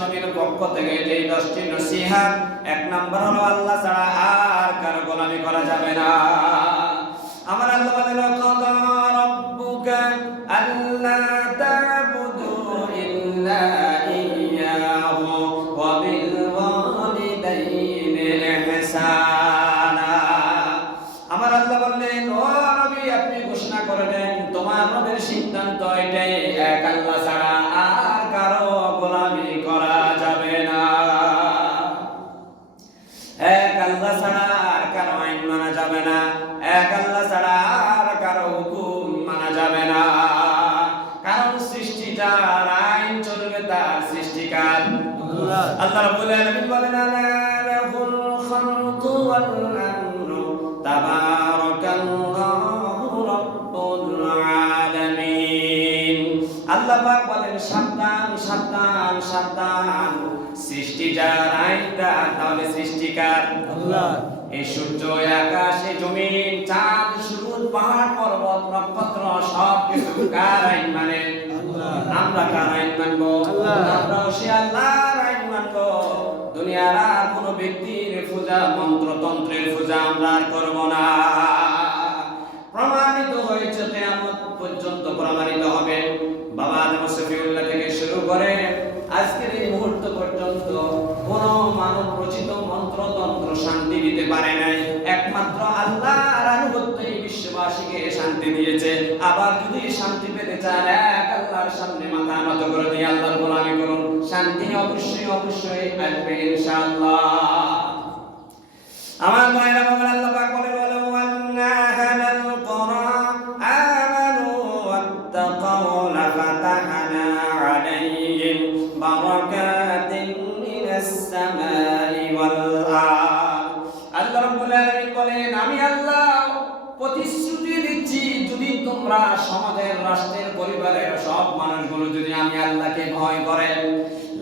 নবীর পক্ষ থেকে যে দশটি নসিহা এক নাম্বার হলো আল্লাহ ছাড়া আর কারও গোলামি করা যাবে না। আমার আল্লাহ বলে রব্বুকা আল্লাহ তাবুদু ইল্লা আপনি ঘোষণা করে দেন, তোমার সিদ্ধান্ত এটাই, এক আল্লাহ ছাড়া আর যাবে না। এক আল্লাহ ছাড়া আর কারও হুকুম মানা যাবে না। কারণ সৃষ্টিটার আইন চলবে তার সৃষ্টিকার আল্লাহ রাব্বুল আলামিন বলেন তাহলে সৃষ্টিকার আল্লাহ এই সূর্য আকাশ এই জমিন চাঁদ সূর্য পাহাড় পর্বত নক্ষত্র সব কিছু কার আইন মানে? আমরা কার আইন মানবো? আমরা সে আল্লাহর আইন মানবো। দুনিয়ার আর কোনো ব্যক্তির পূজা মন্ত্রতন্ত্রের পূজা আমরা আর করব না। প্রমাণিত হয়েছে কিয়ামত পর্যন্ত প্রমাণিত হবে। বাবা আদম সফিউল্লাহ থেকে শুরু করে আজকের এই মুহূর্ত দিয়েছে। আবার যদি শান্তি পেতে চান এক আল্লাহর সামনে মাথা নত করে দিয়ে আল্লাহর গোলামি করুন। শান্তি অবশ্যই অবশ্যই আসবে ইনশাআল্লাহ। আমার মায়েরা, বাবার, আল্লাহ পাক বলে বলে আল্লাহ রাব্বুল বলেন, আমি আল্লাহ প্রতিশ্রুতি তোমরা সমাজের, রাষ্ট্রের, পরিবারের সব মানুষগুলো যদি আমি আল্লাহকে ভয় করেন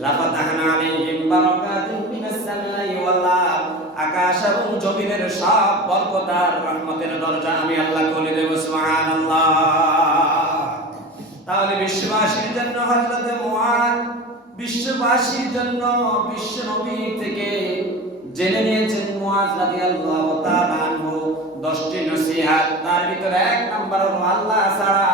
লাফাতাহনা আকাশ এবং জমিনের সব রহমতের দরজা আমি আল্লাহ খুলে দেব, সুবহানাল্লাহ। তাহলে বিশ্ববাসীর জন্য হযরতে মুআদ বিশ্ববাসীর জন্য বিশ্ব নবী থেকে জেনে নিয়েছেন মুআজ রাদিয়াল্লাহু তাআলা আনহু 10টি নসিহত তার ভিতরে এক নাম্বার হলো আল্লাহ ছাড়া